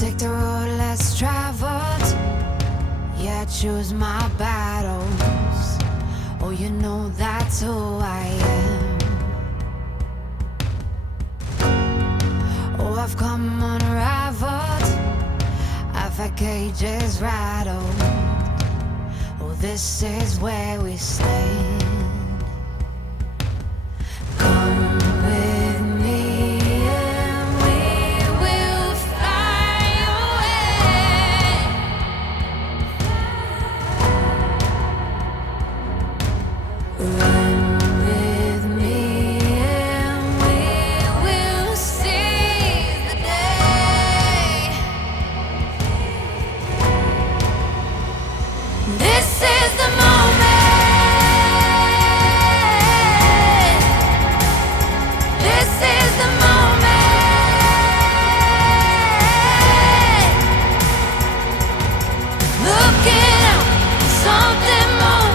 Take the road less traveled. Yeah, choose my battles. Oh, you know that's who I am. Oh, I've come unraveled. I've had cages rattled. Oh, this is where we stand. Come with me and we will fly away. Run with me and we will seize the day. This is the moment. This is the moment. Looking out for something more.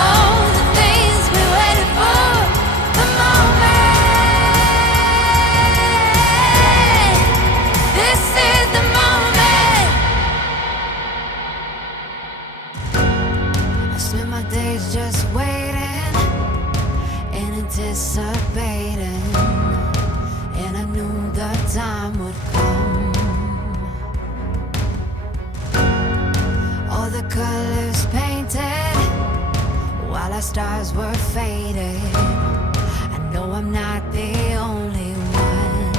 All the things we waited for. The moment. This is the moment. I spend my days just waiting and anticipating, and I knew the time would come. All the colors painted while our stars were faded. I know I'm not the only one.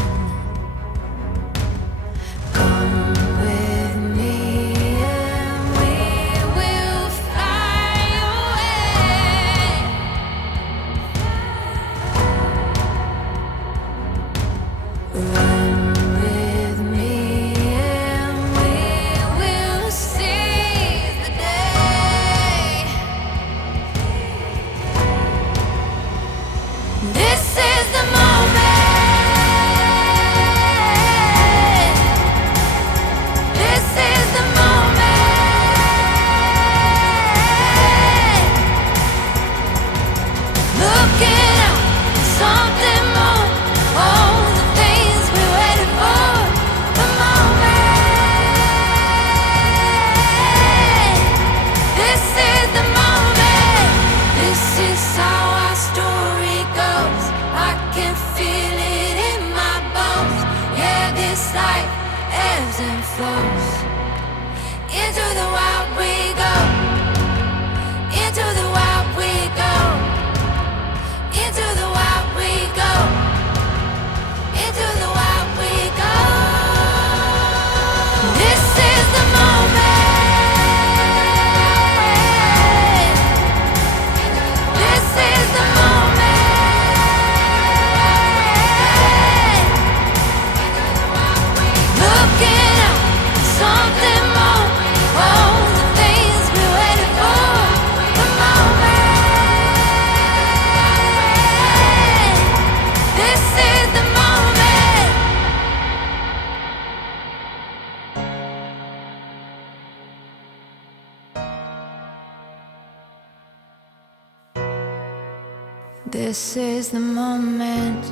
Come with me and we will fly away. Run with me and we will seize the day. This is the moment. This is the moment. Looking out for something more. All the things we waited for. The moment. This is the moment. This is how our story goes. I can feel it in my bones. Yeah, this life ebbs and flows. Into the wild we go. Into the wild we go. Into the wild we go. Into the wild we go. This is the moment. This is the moment. Looking out for something more. All the things we waited for. The moment. This is the moment. This is the moment.